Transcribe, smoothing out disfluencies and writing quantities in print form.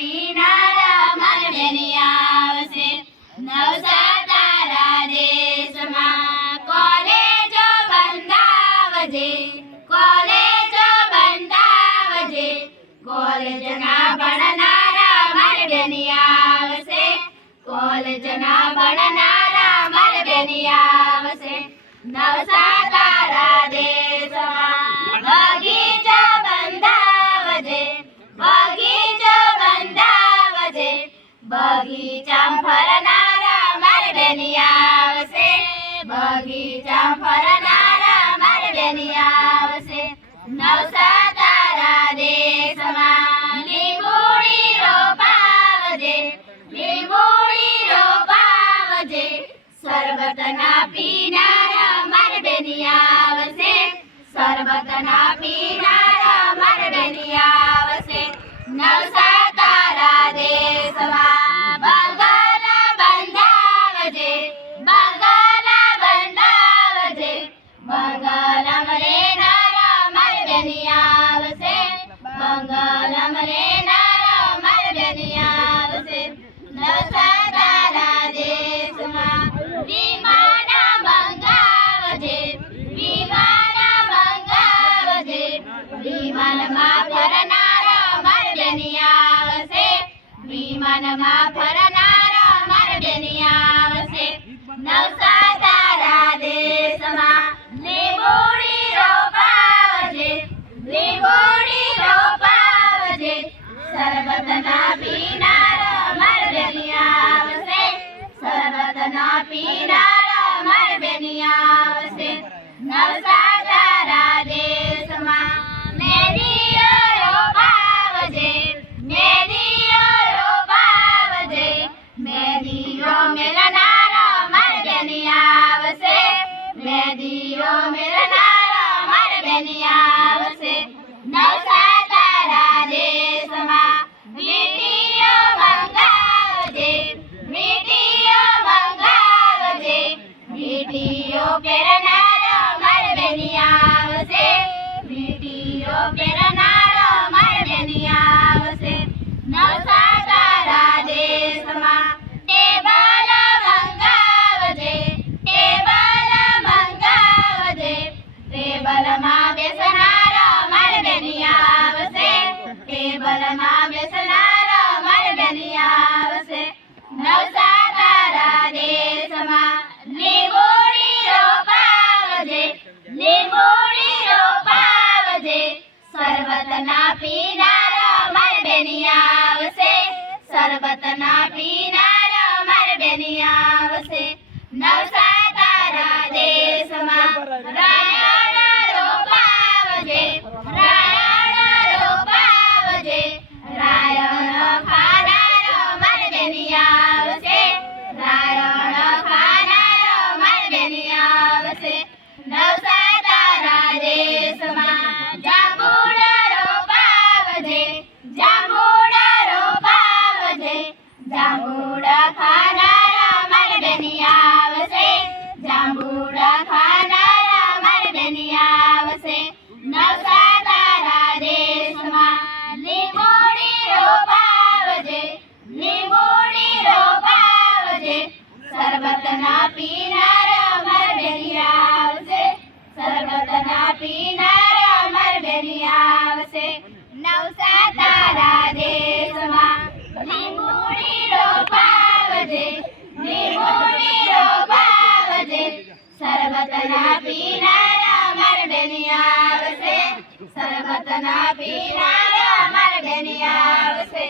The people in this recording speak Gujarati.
પીનારા મારા બેની આવશે નવસા તારા દેશમાં કોલેજો બંધાવજે કોલેજના ભણનારા મારા બેની આવશે કોલેજના ભણનારા મારા બેની આવશે નવસા તારા દેશમાં બગીચા બંધાવજે બગીચામાં ફરનારા મારા બેની આવશે બગીચામાં ફરનારા મારા બેની આવશે નવસા તારા દેશમાં લીંબુડી રોપાવજે શરબતના પીનારા મારા બેની આવશે શરબતના પીનારા મારા બેની આવશે નવસા તારા દેશમાં બંગાલા બંધાવજે બંગાલામાં રહેનારા મારા બેની આવશે બંગાલામાં રહેનારા મારા બેની આવશે નવસા તારા દેશમાં વિમાન મંગાવજે વિમાનમાં ફરનારા મારા બેની આવશે વિમાનમાં ફરનારા મારા બેની આવશે નવસા તારા દેશમાં લીંબુડી રોપાવજે શરબતના પીનારા મારા બેની આવશે શરબતના પીનારા મારા બેની આવશે નવસા તારા દેશમાં મેદીઓ રોપાવજે મેદીઓ મેલનારા મારા બેની આવશે મેદીઓ મેલનારા મારા બેની આવશે નવસા તારા દેશમાં વીંટીઓ મંગાવજે વીંટીઓ પહેરનારા મારા બેની આવશે વીંટીઓ પહેરનારા મારા બેની આવશે નવસા તારા દેશમાં ટેબલ મંગાવજે ટેબલમાં બેસનારા મારા બેની આવશે ટેબલમાં બેસનારા મારા બેની આવશે નવસા તારા દેશમાં લીંબુડી રોપાવજે શરબતના પીનારા મારા બેની આવશે શરબતના પીનારા મારા બેની આવશે નવસા તારા દેશમાં રાયણ રોપાવજે રાયણ ખાનારા મારા બેની આવશે રાયણ ખાનારા મારા બેની આવશે નવસા તારા દેશમાં જાંબુડ રોપાવજે જાંબુડ ખાનારા મારા બેની આવશે જાંબુડ ખાનારા મારા બેની આવશે નવસા તારા દેશમાં લીંબુડી રોપાવજે શરબતના પીનારા મારા બેની આવશે શરબતના પીનારા મારા બેની આવશે નવસા તારા દેશમાં લીંબુડી રોપાવજે શરબતના પીનારા મારા બેની આવશે શરબતના પીનારા મારા બેની આવશે